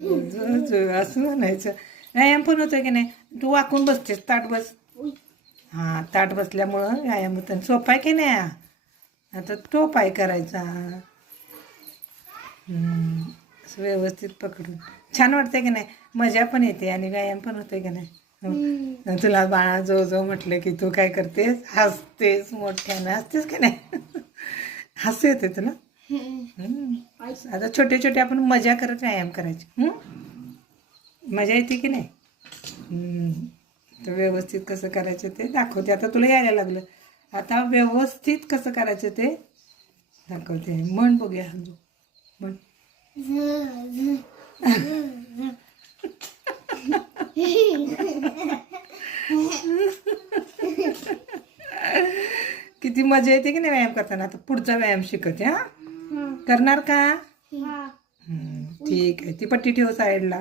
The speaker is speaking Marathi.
असं म्हणायचं. व्यायाम पण होतोय की नाही. तू वाकून बसतेस, ताट बस. हां, ताट बसल्यामुळं व्यायाम होतं. सोपा आहे की नाही हा? आता तो पाय करायचा. असं व्यवस्थित पकडून छान वाटतंय की नाही. मजा पण येते आणि व्यायाम पण होतोय की नाही. तुला बाळा जो जो म्हटलं की तू काय करतेस, हसतेस, मोठ्यानं हसतेस की नाही. हसू येते तुला. आता छोटे छोटे आपण मजा करत व्यायाम करायचे. मजा येते की नाही. तर व्यवस्थित कसं करायचं ते दाखवते. आता तुला यायला लागलं. आता व्यवस्थित कसं करायचं ते दाखवते. म्हण बघूया म्हण. किती मजा येते की नाही व्यायाम करताना. आता पुढचा व्यायाम शिकते. हा करणार का. ठीक आहे. ती पट्टी ठेव साईडला.